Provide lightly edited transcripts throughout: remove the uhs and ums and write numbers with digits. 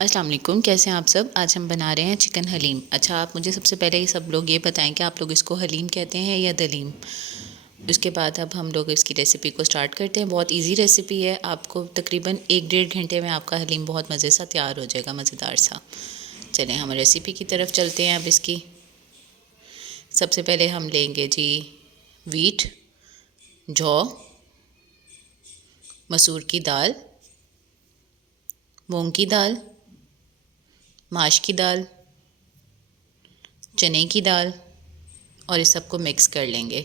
अस्सलाम वालेकुम, कैसे हैं आप सब। आज हम बना रहे हैं चिकन हलीम। अच्छा, आप मुझे सबसे पहले ये सब लोग ये बताएं कि आप लोग इसको हलीम कहते हैं या दलीम। उसके बाद अब हम लोग इसकी रेसिपी को स्टार्ट करते हैं। बहुत इजी रेसिपी है, आपको तकरीबन 1-1.5 घंटे में आपका हलीम बहुत मज़े सा तैयार हो जाएगा, मज़ेदार सा। चलें हम रेसिपी की तरफ चलते हैं। अब इसकी सबसे पहले हम लेंगे जी वीट, जौ, मसूर की दाल, मूंग की दाल, माश की दाल, चने की दाल, और इस सबको मिक्स कर लेंगे।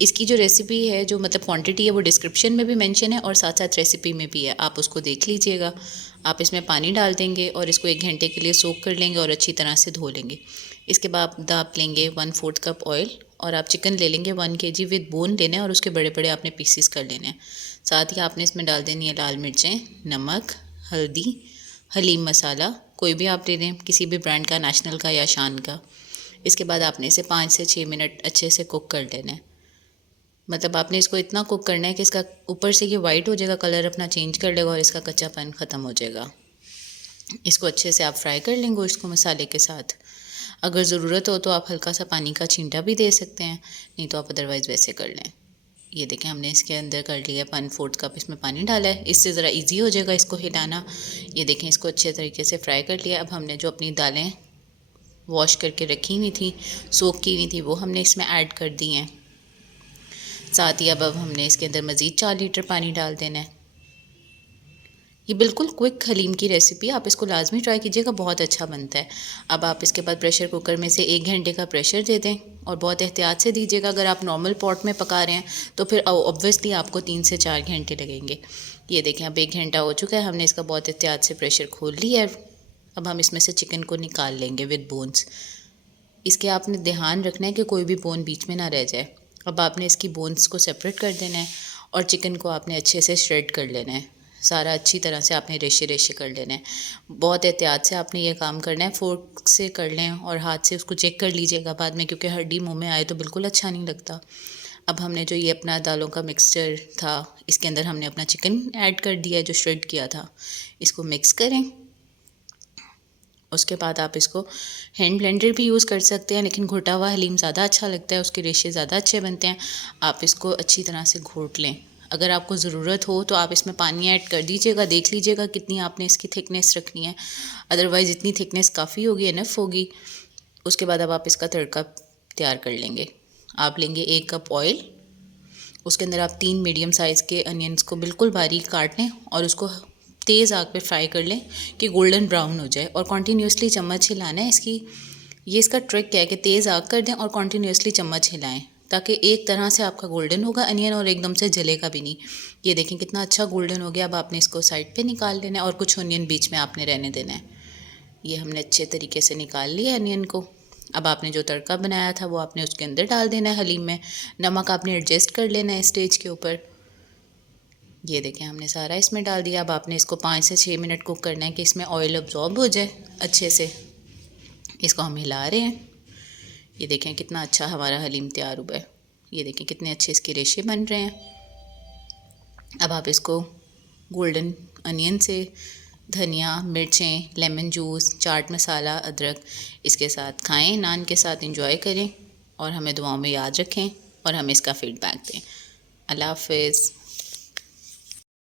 इसकी जो रेसिपी है, जो मतलब क्वांटिटी है, वो डिस्क्रिप्शन में भी मेंशन है और साथ साथ रेसिपी में भी है, आप उसको देख लीजिएगा। आप इसमें पानी डाल देंगे और इसको 1 घंटे के लिए सोक कर लेंगे और अच्छी तरह से धो लेंगे। इसके बाद आप लेंगे 1/4 कप ऑयल और आप चिकन ले लेंगे 1 kg विद बोन लेना है और उसके बड़े बड़े आपने पीसीस कर लेने हैं। साथ ही आपने इसमें डाल देनी है लाल मिर्चें, नमक, हल्दी, हलीम मसाला, कोई भी आप ले लें, किसी भी ब्रांड का, नेशनल का या शान का। इसके बाद आपने इसे 5 से 6 मिनट अच्छे से कुक कर लेना है। मतलब आपने इसको इतना कुक करना है कि इसका ऊपर से ये वाइट हो जाएगा, कलर अपना चेंज कर लेगा और इसका कच्चापन ख़त्म हो जाएगा। इसको अच्छे से आप फ्राई कर लेंगे इसको मसाले के साथ। अगर ज़रूरत हो तो आप हल्का सा पानी का छींटा भी दे सकते हैं, नहीं तो आप अदरवाइज़ वैसे कर लें। ये देखें, हमने इसके अंदर कर लिया 1/4 कप इसमें पानी डाला है, इससे ज़रा इजी हो जाएगा इसको हिलाना। ये देखें, इसको अच्छे तरीके से फ्राई कर लिया। अब हमने जो अपनी दालें वॉश करके रखी हुई थी, सोक की हुई थी, वो हमने इसमें ऐड कर दी हैं। साथ ही अब हमने इसके अंदर मज़ीद 4 लीटर पानी डाल देना है। ये बिल्कुल क्विक हलीम की रेसिपी, आप इसको लाजमी ट्राई कीजिएगा, बहुत अच्छा बनता है। अब आप इसके बाद प्रेशर कुकर में से 1 घंटे का प्रेशर दे दें और बहुत एहतियात से दीजिएगा। अगर आप नॉर्मल पॉट में पका रहे हैं तो फिर ऑब्वियसली आपको 3 से 4 घंटे लगेंगे। ये देखें, अब 1 घंटा हो चुका है, हमने इसका बहुत एहतियात से प्रेशर खोल लिया है। अब हम इसमें से चिकन को निकाल लेंगे विद बोन्स। इसके आपने ध्यान रखना है कि कोई भी बोन बीच में ना रह जाए। अब आपने इसकी बोन्स को सेपरेट कर देना है और चिकन को आपने अच्छे से श्रेड कर लेना है। सारा अच्छी तरह से आपने रेशे रेशे कर लेना है। बहुत एहतियात से आपने ये काम करना है, फोर्क से कर लें और हाथ से उसको चेक कर लीजिएगा बाद में, क्योंकि हड्डी मुंह में आए तो बिल्कुल अच्छा नहीं लगता। अब हमने जो ये अपना दालों का मिक्सचर था, इसके अंदर हमने अपना चिकन ऐड कर दिया है जो श्रेड किया था। इसको मिक्स करें। उसके बाद आप इसको हैंड ब्लेंडर भी यूज़ कर सकते हैं, लेकिन घुटा हुआ हलीम ज़्यादा अच्छा लगता है, उसके रेशे ज़्यादा अच्छे बनते हैं। आप इसको अच्छी तरह से घोट लें। अगर आपको ज़रूरत हो तो आप इसमें पानी ऐड कर दीजिएगा, देख लीजिएगा कितनी आपने इसकी थिकनेस रखनी है, अदरवाइज़ इतनी थिकनेस काफ़ी होगी, इनफ होगी। उसके बाद अब आप इसका तड़का तैयार कर लेंगे। आप लेंगे 1 कप ऑयल, उसके अंदर आप 3 मीडियम साइज़ के अनियंस को बिल्कुल बारीक काट लें और उसको तेज़ आग पे फ्राई कर लें कि गोल्डन ब्राउन हो जाए, और कॉन्टीन्यूसली चम्मच हिलाना है। ये इसका ट्रिक क्या है कि तेज़ आग कर दें और कॉन्टीन्यूसली चम्मच हिलाएं, ताकि एक तरह से आपका गोल्डन होगा अनियन और एकदम से जलेगा भी नहीं। ये देखें कितना अच्छा गोल्डन हो गया। अब आपने इसको साइड पे निकाल लेना है और कुछ अनियन बीच में आपने रहने देना है। ये हमने अच्छे तरीके से निकाल लिया अनियन को। अब आपने जो तड़का बनाया था वो आपने उसके अंदर डाल देना है हलीम में। नमक आपने एडजस्ट कर लेना है स्टेज के ऊपर। ये देखें, हमने सारा इसमें डाल दिया। अब आपने इसको 5 से 6 मिनट कुक करना है कि इसमें ऑयल अब्जॉर्ब हो जाए अच्छे से। इसको हम हिला रहे हैं। ये देखें कितना अच्छा हमारा हलीम तैयार हुआ है। ये देखें कितने अच्छे इसके रेशे बन रहे हैं। अब आप इसको गोल्डन अनियन से धनिया, मिर्चें, लेमन जूस, चाट मसाला, अदरक इसके साथ खाएं, नान के साथ इंजॉय करें और हमें दुआओं में याद रखें और हमें इसका फीडबैक दें। अल्लाह हाफ़िज़।